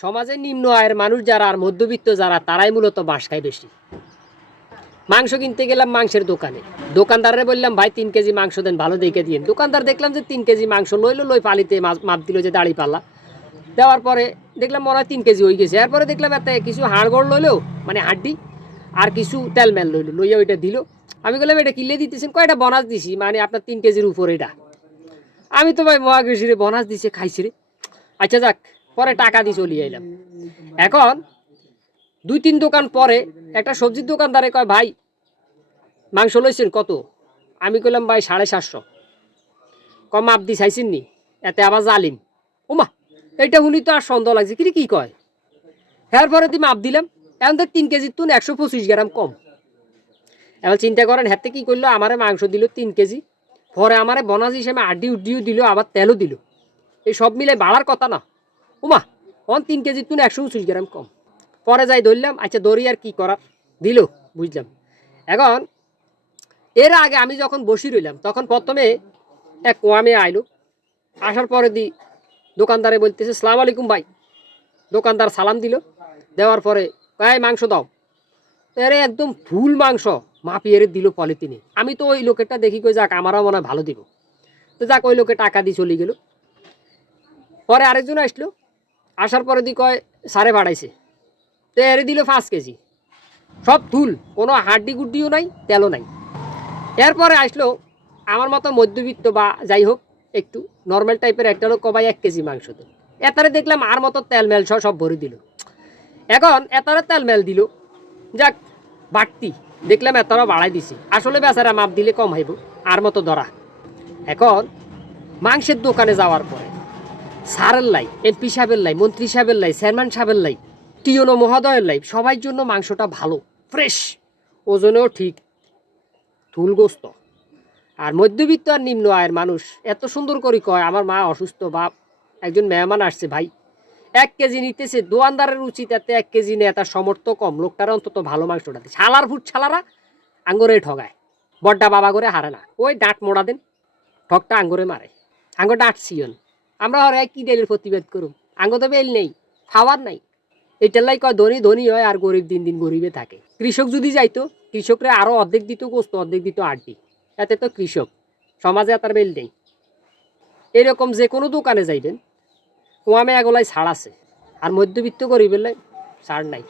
সমাজে নিম্ন আয়ের মানুষ যারা আর মধ্যবিত্ত যারা তারাই মূলত বাঁশ খায় বেশি। মাংস কিনতে গেলাম মাংসের দোকানে, দোকানদারে বললাম ভাই 3 কেজি মাংস দেন, ভালো দেখে দিন। দোকানদার দেখলাম যে 3 কেজি মাংস লই পালিতে মাপ দিল যে দাড়ি পাল্লা দেওয়ার পরে দেখলাম মনে হয় 3 কেজি হয়ে গেছে। এরপরে দেখলাম এতে কিছু হাড়গড় লইলো, মানে হাড্ডি, আর কিছু তেল মেল লইয়া ওইটা দিল। আমি বললাম এটা কিনলে দিতেছেন, কয়টা বোনাস দিছি, মানে আপনার 3 কেজির উপর এটা। আমি তো ভাই মহাগেছি রে, বোনাস দিছে খাইছি রে। আচ্ছা যাক, পরে টাকা দিয়ে চলিয়ে এলাম। এখন 2-3 দোকান পরে একটা সবজির দোকানদারে কয় ভাই মাংস লইছেন কত? আমি কইলাম ভাই 750। কম মাপ দি চাইছেন নি? এতে আবার জালিম। ওমা, এইটা শুনি তো আর সন্দেহ লাগছে, কি কয়। এর পরে তুমি মাপ দিলাম, এখন তো 3 কেজির তুন 125 গ্রাম কম। এবার চিন্তা করেন হাতে কি করলো, আমারে মাংস দিল 3 কেজি, পরে আমারে বোনাস হিসেবে আড্ডি উড্ডিও দিল, আবার তেলও দিল। এই সব মিলে বাড়ার কথা না। ওমা, 3 কেজির তুন 125 গ্রাম কম। পরে যাই ধরলাম, আচ্ছা দড়ি আর কি করার, দিল, বুঝলাম। এখন এর আগে আমি যখন বসি রইলাম তখন প্রথমে এক কোয়ামে আইলো, আসার পরে দোকানদারে বলতেছে সালাম আলাইকুম ভাই। দোকানদার সালাম দিল, দেওয়ার পরে ভাই মাংস দাও। এরে একদম ফুল মাংস মাপিয়ে দিল পলিথিনে। আমি তো ওই লোকেরটা দেখি কই যাক আমারও মনে হয় ভালো দিব, তো যাক ওই লোকে টাকা দিয়ে চলে গেল। পরে আরেকজন আসলো, আসার পরে কয় সারে বাড়াইছে, তো এরে দিল 5 কেজি, সব তুল, কোনো হাড্ডি গুড্ডিও নাই, তেলও নাই। এরপরে আসলো আমার মতো মধ্যবিত্ত বা যাই হোক একটু নর্মাল টাইপের একটা লোক, কবাই 1 কেজি মাংস দেয়। এতারে দেখলাম আর মতো তেল মেল সব ভরে দিল। এখন এতারে তেল মেল দিল, যাক বাড়তি দেখলাম এতারা বাড়াই দিছে। আসলে বেচারা মাপ দিলে কম হইব, আর মতো ধরা। এখন মাংসের দোকানে যাওয়ার পরে সারের লাই, এমপি সাহেবের লাই, মন্ত্রী সাহেবের লাই, চেয়ারম্যান সাহেবের লাই, টিওনো মহোদয়ের লাই, সবার জন্য মাংসটা ভালো, ফ্রেশ, ওজনেও ঠিক, থুলগোস্ত। আর মধ্যবিত্ত আর নিম্ন আয়ের মানুষ এত সুন্দর করে কয় আমার মা অসুস্থ বা একজন মেহমান আসছে ভাই 1 কেজি নিতেছে, দোয়ানদারের উচিত এতে 1 কেজি নেয়, তার সমর্থ কম, লোকটার অন্তত ভালো মাংসটা দিচ্ছে। ছালার ফুট ছালারা আঙ্গরে ঠগায়, বড্ডা বাবা করে হারে না, ওই ডাঁট মোড়া দেন, ঠকটা আঙ্গরে মারে। আঙ্গর ডাঁট সিয়ন, আমরা হরে কি ডেলের প্রতিবাদ করুম, আঙ্গ তো বেল নেই, খাওয়ার নাই। এইটালাই কয় ধনী ধনী হয় আর গরিব দিন দিন গরিবে থাকে। কৃষক যদি যাইতো, কৃষকরা আরো অর্ধেক দিত গোস্ত, অর্ধেক দিত আড্ডি। এতে তো কৃষক সমাজে তার বেল নেই। এরকম যে কোনো দোকানে যাইবেন, কোয়ামে এগুলাই ছাড় আছে, আর মধ্যবিত্ত গরিবের ছাড় নাই।